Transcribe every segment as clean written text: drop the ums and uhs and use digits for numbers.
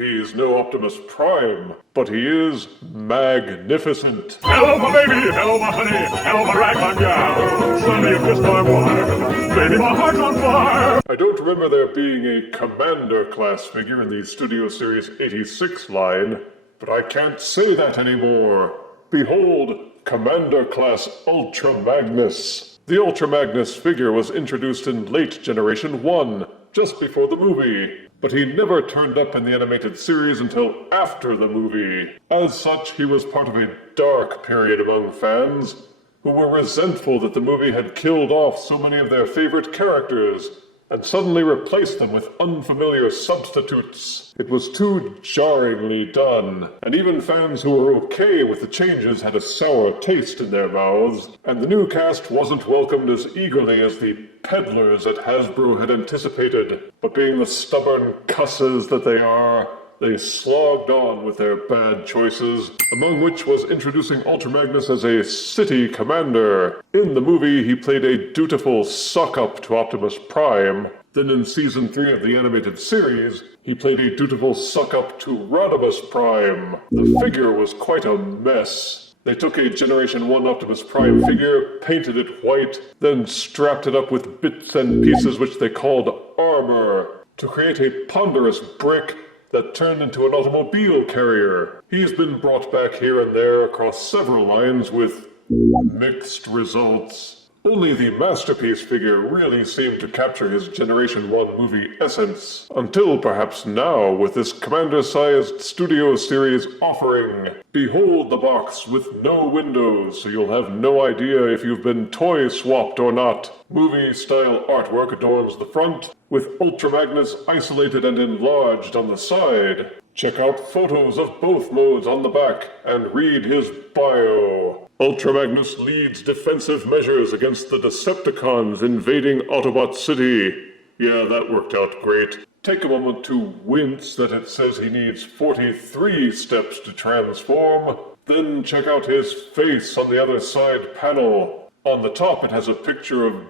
He's no Optimus Prime, but he is magnificent. Hello, my baby. Hello, my honey. Hello, my ragtime gal. Sonny, you kissed my wife. Baby, my heart's on fire. I don't remember there being a Commander class figure in the Studio Series 86 line, but I can't say that anymore. Behold, Commander class Ultra Magnus. The Ultra Magnus figure was introduced in late Generation 1, just before the movie, but he never turned up in the animated series until after the movie. As such, he was part of a dark period among fans, who were resentful that the movie had killed off so many of their favorite characters, and suddenly replaced them with unfamiliar substitutes. It was too jarringly done, and even fans who were okay with the changes had a sour taste in their mouths, and the new cast wasn't welcomed as eagerly as the peddlers at Hasbro had anticipated. But being the stubborn cusses that they are, they slogged on with their bad choices, among which was introducing Ultra Magnus as a city commander. In the movie, he played a dutiful suck-up to Optimus Prime. Then in Season 3 of the animated series, he played a dutiful suck-up to Rodimus Prime. The figure was quite a mess. They took a Generation 1 Optimus Prime figure, painted it white, then strapped it up with bits and pieces which they called armor, to create a ponderous brick that turned into an automobile carrier. He's been brought back here and there across several lines with mixed results. Only the Masterpiece figure really seemed to capture his Generation 1 movie essence. Until perhaps now, with this Commander-sized Studio Series offering. Behold the box with no windows, so you'll have no idea if you've been toy swapped or not. Movie-style artwork adorns the front, with Ultra Magnus isolated and enlarged on the side. Check out photos of both modes on the back, and read his bio. Ultra Magnus leads defensive measures against the Decepticons invading Autobot City. Yeah, that worked out great. Take a moment to wince that it says he needs 43 steps to transform. Then check out his face on the other side panel. On the top it has a picture of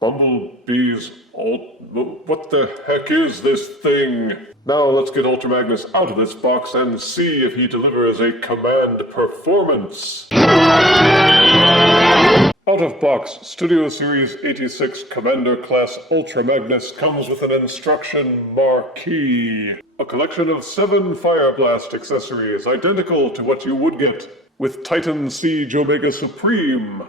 Bumblebee's what the heck is this thing? Now let's get Ultra Magnus out of this box and see if he delivers a command performance. Out of box, Studio Series 86 Commander Class Ultra Magnus comes with an instruction marquee. A collection of 7 Fire Blast accessories identical to what you would get with Titan Siege Omega Supreme.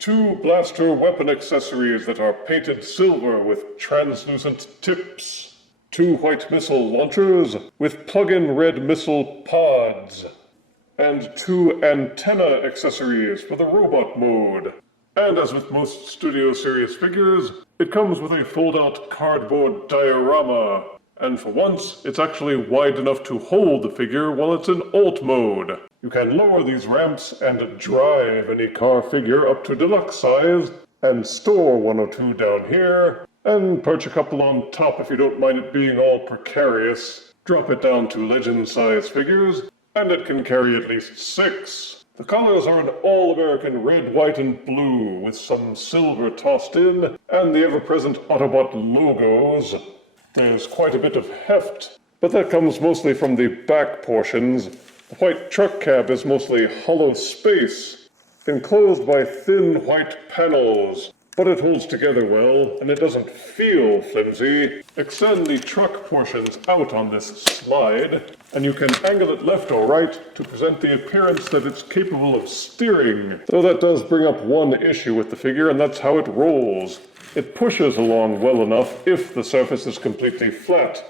2 blaster weapon accessories that are painted silver with translucent tips. 2 white missile launchers with plug-in red missile pods. And 2 antenna accessories for the robot mode. And as with most Studio Series figures, it comes with a fold-out cardboard diorama. And for once, it's actually wide enough to hold the figure while it's in alt mode. You can lower these ramps and drive any car figure up to deluxe size, and store 1 or 2 down here, and perch a couple on top if you don't mind it being all precarious. Drop it down to legend size figures, and it can carry at least 6. The colors are an all-American red, white, and blue, with some silver tossed in, and the ever-present Autobot logos. There's quite a bit of heft, but that comes mostly from the back portions. The white truck cab is mostly hollow space, enclosed by thin white panels, but it holds together well, and it doesn't feel flimsy. Extend the truck portions out on this slide, and you can angle it left or right to present the appearance that it's capable of steering. Though that does bring up one issue with the figure, and that's how it rolls. It pushes along well enough if the surface is completely flat.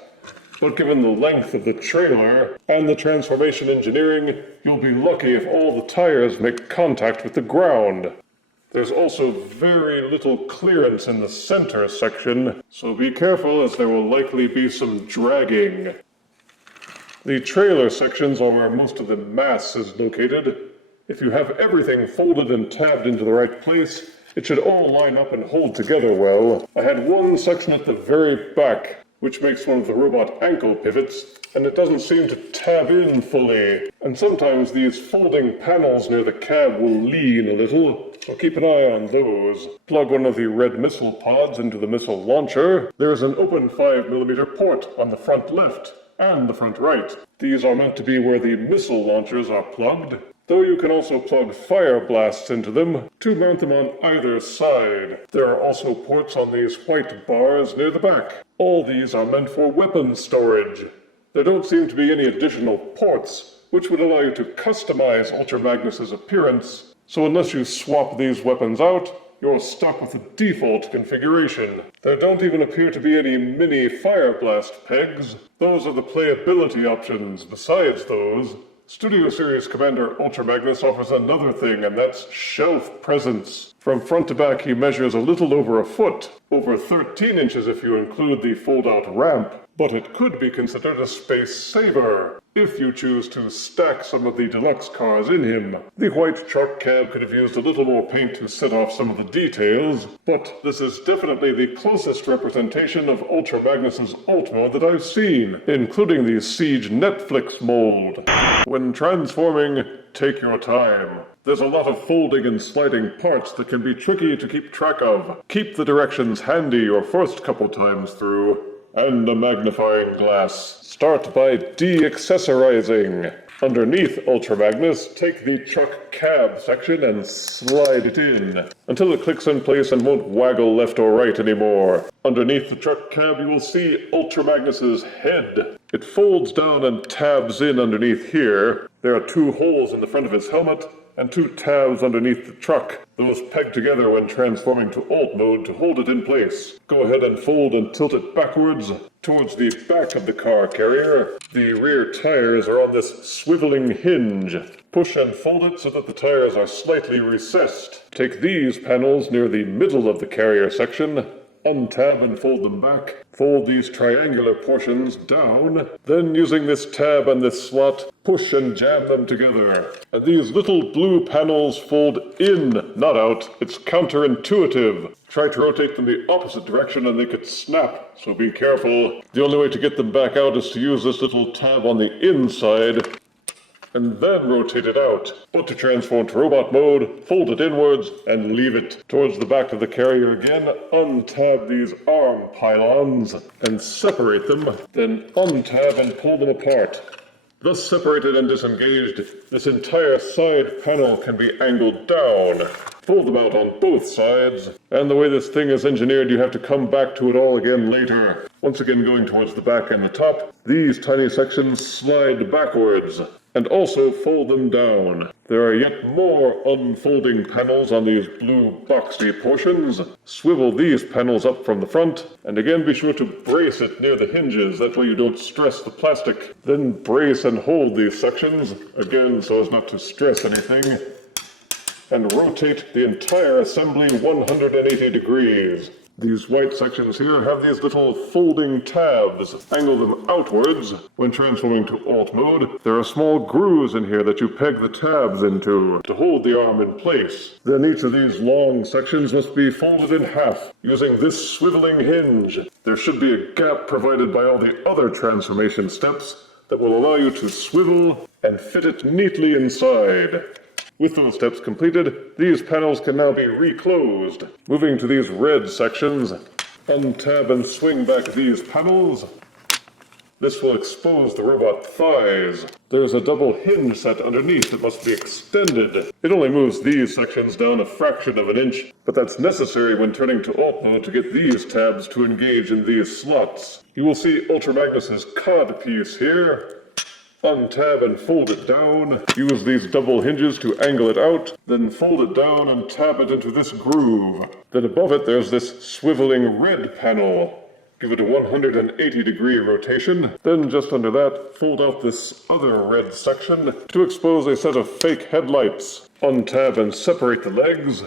But given the length of the trailer and the transformation engineering, you'll be lucky if all the tires make contact with the ground. There's also very little clearance in the center section, so be careful as there will likely be some dragging. The trailer sections are where most of the mass is located. If you have everything folded and tabbed into the right place, it should all line up and hold together well. I had one section at the very back, which makes one of the robot ankle pivots, and it doesn't seem to tab in fully. And sometimes these folding panels near the cab will lean a little, so keep an eye on those. Plug one of the red missile pods into the missile launcher. There's an open 5mm port on the front left, and the front right. These are meant to be where the missile launchers are plugged, though you can also plug fire blasts into them to mount them on either side. There are also ports on these white bars near the back. All these are meant for weapon storage. There don't seem to be any additional ports, which would allow you to customize Ultra Magnus's appearance, so unless you swap these weapons out, you're stuck with the default configuration. There don't even appear to be any mini fire blast pegs. Those are the playability options. Besides those, Studio Series Commander Ultra Magnus offers another thing, and that's shelf presence. From front to back, he measures a little over a foot, over 13 inches if you include the fold-out ramp. But it could be considered a space saver if you choose to stack some of the deluxe cars in him. The white truck cab could have used a little more paint to set off some of the details, but this is definitely the closest representation of Ultra Magnus's alt mode that I've seen, including the Siege Netflix mold. When transforming, take your time. There's a lot of folding and sliding parts that can be tricky to keep track of. Keep the directions handy your first couple times through. And a magnifying glass. Start by de-accessorizing. Underneath Ultra Magnus, take the truck cab section and slide it in until it clicks in place and won't waggle left or right anymore. Underneath the truck cab, you will see Ultra Magnus's head. It folds down and tabs in underneath here. There are 2 holes in the front of his helmet and 2 tabs underneath the truck. Those peg together when transforming to alt mode to hold it in place. Go ahead and fold and tilt it backwards towards the back of the car carrier. The rear tires are on this swiveling hinge. Push and fold it so that the tires are slightly recessed. Take these panels near the middle of the carrier section, untab and fold them back. Fold these triangular portions down, then using this tab and this slot, push and jam them together. And these little blue panels fold in, not out. It's counterintuitive. Try to rotate them the opposite direction and they could snap, so be careful. The only way to get them back out is to use this little tab on the inside, and then rotate it out. But to transform to robot mode, fold it inwards and leave it. Towards the back of the carrier again, untab these arm pylons and separate them, then untab and pull them apart. Thus separated and disengaged, this entire side panel can be angled down. Fold them out on both sides, and the way this thing is engineered, you have to come back to it all again later. Once again going towards the back and the top, these tiny sections slide backwards, and also fold them down. There are yet more unfolding panels on these blue boxy portions. Swivel these panels up from the front, and again be sure to brace it near the hinges, that way you don't stress the plastic. Then brace and hold these sections, again so as not to stress anything, and rotate the entire assembly 180 degrees. These white sections here have these little folding tabs. Angle them outwards. When transforming to alt mode, there are small grooves in here that you peg the tabs into to hold the arm in place. Then each of these long sections must be folded in half using this swiveling hinge. There should be a gap provided by all the other transformation steps that will allow you to swivel and fit it neatly inside. With those steps completed, these panels can now be reclosed. Moving to these red sections, untab and swing back these panels. This will expose the robot thighs. There's a double hinge set underneath that must be extended. It only moves these sections down a fraction of an inch, but that's necessary when turning to alt mode to get these tabs to engage in these slots. You will see Ultra Magnus's cod piece here. Untab and fold it down. Use these double hinges to angle it out, then fold it down and tab it into this groove. Then above it there's this swiveling red panel. Give it a 180-degree rotation. Then just under that, fold out this other red section to expose a set of fake headlights. Untab and separate the legs.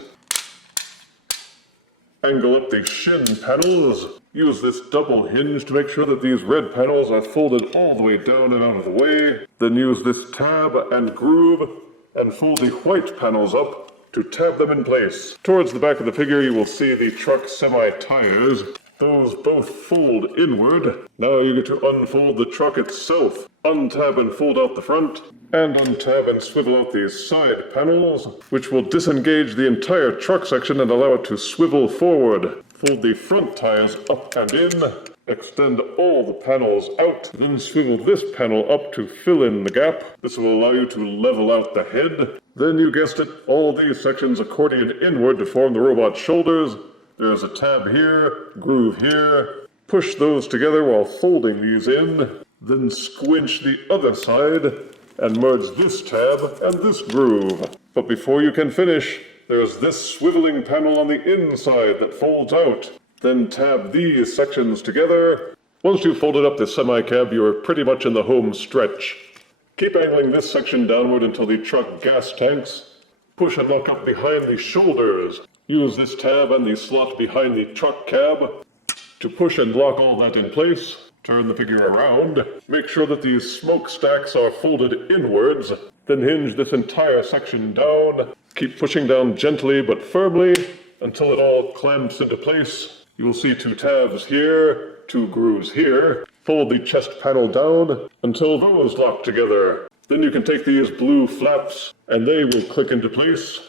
Angle up the shin panels. Use this double hinge to make sure that these red panels are folded all the way down and out of the way. Then use this tab and groove and fold the white panels up to tab them in place. Towards the back of the figure you will see the truck semi-tires. Those both fold inward. Now you get to unfold the truck itself. Untab and fold out the front, and untab and swivel out these side panels, which will disengage the entire truck section and allow it to swivel forward. Fold the front tires up and in, Extend all the panels out, then swivel this panel up to fill in the gap. This will allow you to level out the head. Then you guessed it, all these sections accordion inward to form the robot's shoulders. There's a tab here, groove here. Push those together while folding these in. Then squinch the other side and merge this tab and this groove. But before you can finish, there's this swiveling panel on the inside that folds out. Then tab these sections together. Once you've folded up the semi-cab, you are pretty much in the home stretch. Keep angling this section downward until the truck gas tanks. Push and lock up behind the shoulders. Use this tab and the slot behind the truck cab to push and lock all that in place. Turn the figure around. Make sure that these smokestacks are folded inwards. Then hinge this entire section down. Keep pushing down gently but firmly until it all clamps into place. You will see 2 tabs here, 2 grooves here. Fold the chest panel down until those lock together. Then you can take these blue flaps and they will click into place.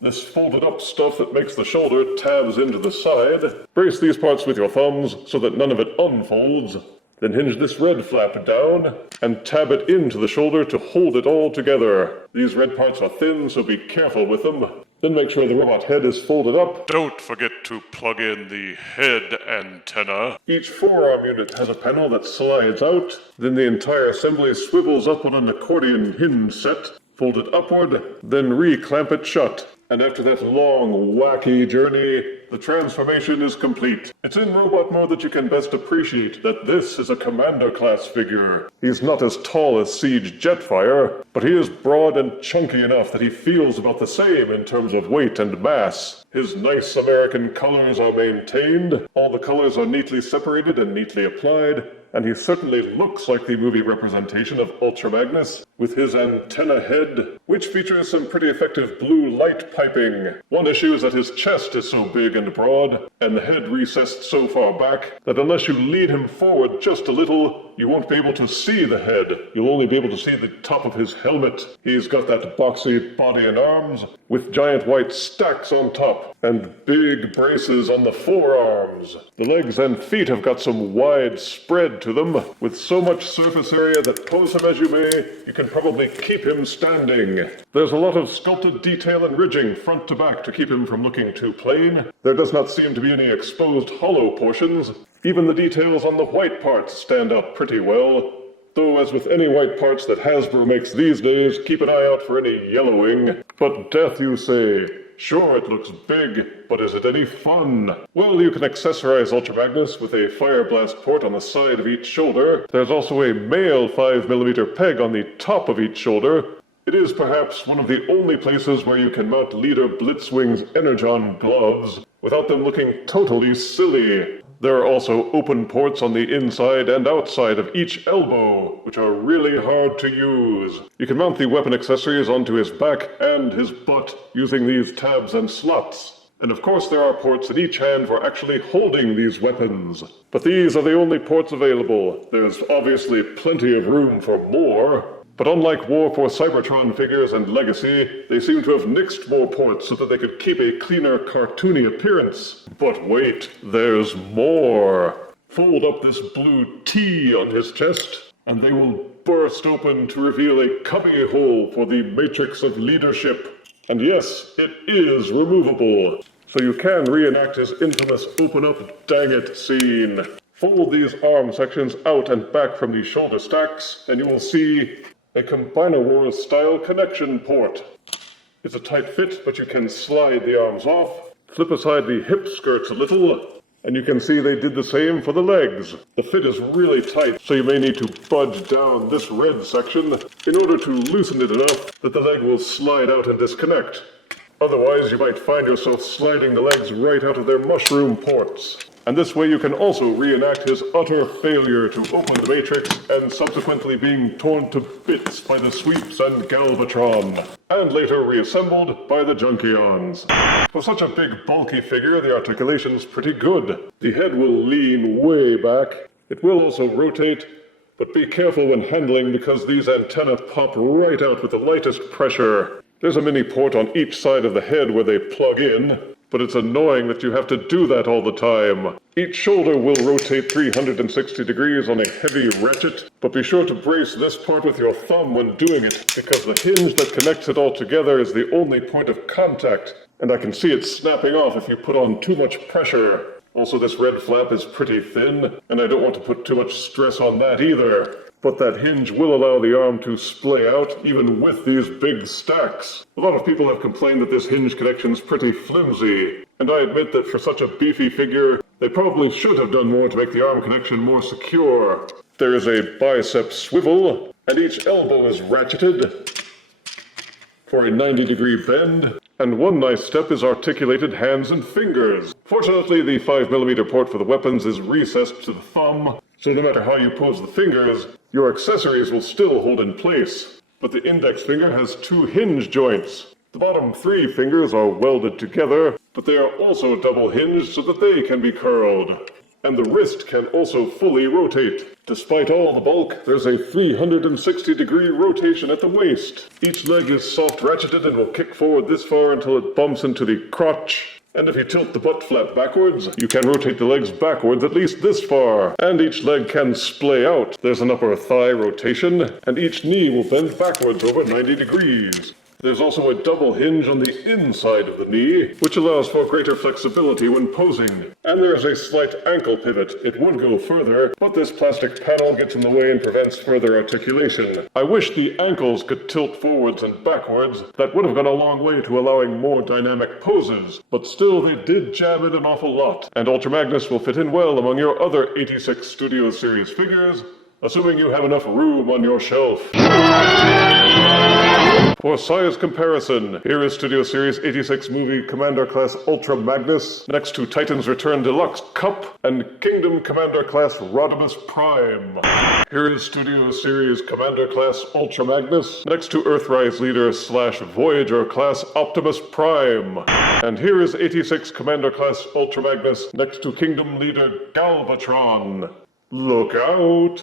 This folded up stuff that makes the shoulder tabs into the side. Brace these parts with your thumbs so that none of it unfolds. Then hinge this red flap down and tab it into the shoulder to hold it all together. These red parts are thin, so be careful with them. Then make sure the robot head is folded up. Don't forget to plug in the head antenna. Each forearm unit has a panel that slides out. Then the entire assembly swivels up on an accordion hinge set. Fold it upward, then re-clamp it shut. And after that long, wacky journey, the transformation is complete. It's in robot mode that you can best appreciate that this is a Commander-class figure. He's not as tall as Siege Jetfire, but he is broad and chunky enough that he feels about the same in terms of weight and mass. His nice American colors are maintained, all the colors are neatly separated and neatly applied, and he certainly looks like the movie representation of Ultra Magnus, with his antenna head, which features some pretty effective blue light piping. One issue is that his chest is so big and broad, and the head recessed so far back, that unless you lead him forward just a little, you won't be able to see the head. You'll only be able to see the top of his helmet. He's got that boxy body and arms, with giant white stacks on top, and big braces on the forearms. The legs and feet have got some wide spread to them. With so much surface area that pose him as you may, you can probably keep him standing. There's a lot of sculpted detail and ridging front to back to keep him from looking too plain. There does not seem to be any exposed hollow portions. Even the details on the white parts stand out pretty well. Though, as with any white parts that Hasbro makes these days, keep an eye out for any yellowing. But death, you say? Sure, it looks big, but is it any fun? Well, you can accessorize Ultra Magnus with a fire blast port on the side of each shoulder. There's also a male 5mm peg on the top of each shoulder. It is perhaps one of the only places where you can mount Leader Blitzwing's Energon gloves without them looking totally silly. There are also open ports on the inside and outside of each elbow, which are really hard to use. You can mount the weapon accessories onto his back and his butt using these tabs and slots. And of course there are ports in each hand for actually holding these weapons. But these are the only ports available. There's obviously plenty of room for more. But unlike War for Cybertron figures and Legacy, they seem to have nixed more ports so that they could keep a cleaner, cartoony appearance. But wait, there's more! Fold up this blue T on his chest, and they will burst open to reveal a cubby hole for the Matrix of Leadership. And yes, it is removable, so you can reenact his infamous open up dang it scene. Fold these arm sections out and back from these shoulder stacks, and you will see a Combiner Wars style connection port. It's a tight fit, but you can slide the arms off, flip aside the hip skirts a little, and you can see they did the same for the legs. The fit is really tight, so you may need to budge down this red section in order to loosen it enough that the leg will slide out and disconnect. Otherwise, you might find yourself sliding the legs right out of their mushroom ports. And this way you can also reenact his utter failure to open the Matrix and subsequently being torn to bits by the Sweeps and Galvatron, and later reassembled by the Junkions. For such a big, bulky figure, the articulation's pretty good. The head will lean way back. It will also rotate, but be careful when handling because these antennae pop right out with the lightest pressure. There's a mini port on each side of the head where they plug in, but it's annoying that you have to do that all the time. Each shoulder will rotate 360 degrees on a heavy ratchet, but be sure to brace this part with your thumb when doing it, because the hinge that connects it all together is the only point of contact, and I can see it snapping off if you put on too much pressure. Also, this red flap is pretty thin, and I don't want to put too much stress on that either. But that hinge will allow the arm to splay out even with these big stacks. A lot of people have complained that this hinge connection's pretty flimsy, and I admit that for such a beefy figure, they probably should have done more to make the arm connection more secure. There is a bicep swivel, and each elbow is ratcheted for a 90-degree bend, and one nice step is articulated hands and fingers. Fortunately, the 5mm port for the weapons is recessed to the thumb, so no matter how you pose the fingers, your accessories will still hold in place. But the index finger has 2 hinge joints. The bottom 3 fingers are welded together, but they are also double hinged so that they can be curled. And the wrist can also fully rotate. Despite all the bulk, there's a 360-degree rotation at the waist. Each leg is soft ratcheted and will kick forward this far until it bumps into the crotch. And if you tilt the butt flap backwards, you can rotate the legs backwards at least this far. And each leg can splay out. There's an upper thigh rotation, and each knee will bend backwards over 90 degrees. There's also a double hinge on the inside of the knee, which allows for greater flexibility when posing. And there's a slight ankle pivot. It would go further, but this plastic panel gets in the way and prevents further articulation. I wish the ankles could tilt forwards and backwards. That would have gone a long way to allowing more dynamic poses, but still they did jam it an awful lot. And Ultra Magnus will fit in well among your other 86 Studio Series figures, assuming you have enough room on your shelf. For size comparison, here is Studio Series 86 movie Commander Class Ultra Magnus, next to Titan's Return Deluxe Cup, and Kingdom Commander Class Rodimus Prime. Here is Studio Series Commander Class Ultra Magnus, next to Earthrise Leader / Voyager Class Optimus Prime. And here is 86 Commander Class Ultra Magnus, next to Kingdom Leader Galvatron. Look out!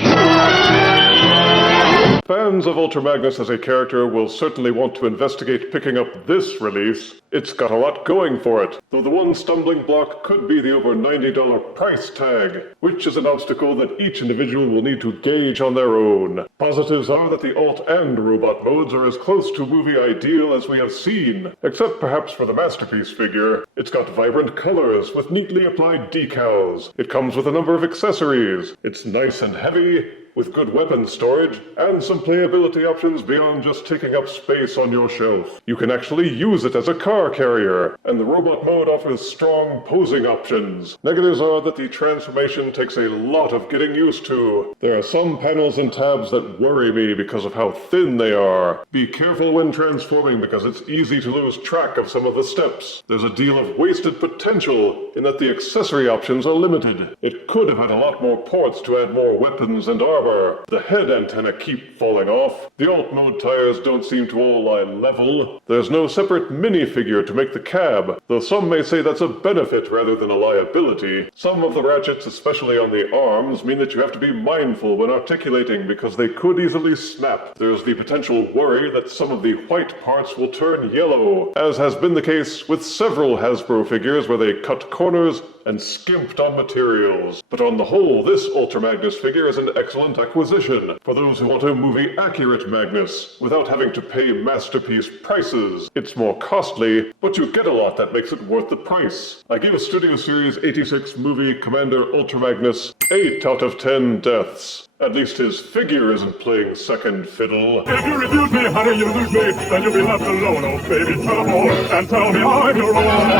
Fans of Ultra Magnus as a character will certainly want to investigate picking up this release. It's got a lot going for it, though the one stumbling block could be the over $90 price tag, which is an obstacle that each individual will need to gauge on their own. Positives are that the alt and robot modes are as close to movie ideal as we have seen, except perhaps for the Masterpiece figure. It's got vibrant colors with neatly applied decals. It comes with a number of accessories. It's nice and heavy, with good weapon storage, and some playability options beyond just taking up space on your shelf. You can actually use it as a car carrier, and the robot mode offers strong posing options. Negatives are that the transformation takes a lot of getting used to. There are some panels and tabs that worry me because of how thin they are. Be careful when transforming because it's easy to lose track of some of the steps. There's a deal of wasted potential in that the accessory options are limited. It could have had a lot more ports to add more weapons and armor. The head antenna keep falling off. The alt mode tires don't seem to all lie level. There's no separate minifigure to make the cab, though some may say that's a benefit rather than a liability. Some of the ratchets, especially on the arms, mean that you have to be mindful when articulating because they could easily snap. There's the potential worry that some of the white parts will turn yellow, as has been the case with several Hasbro figures where they cut corners and skimped on materials. But on the whole, this Ultra Magnus figure is an excellent acquisition for those who want a movie-accurate Magnus without having to pay Masterpiece prices. It's more costly, but you get a lot that makes it worth the price. I give Studio Series 86 movie Commander Ultra Magnus 8 out of 10 deaths. At least his figure isn't playing second fiddle. If you refuse me, honey, you lose me, then you'll be left alone, oh baby, tell them all, and tell me I'm your own.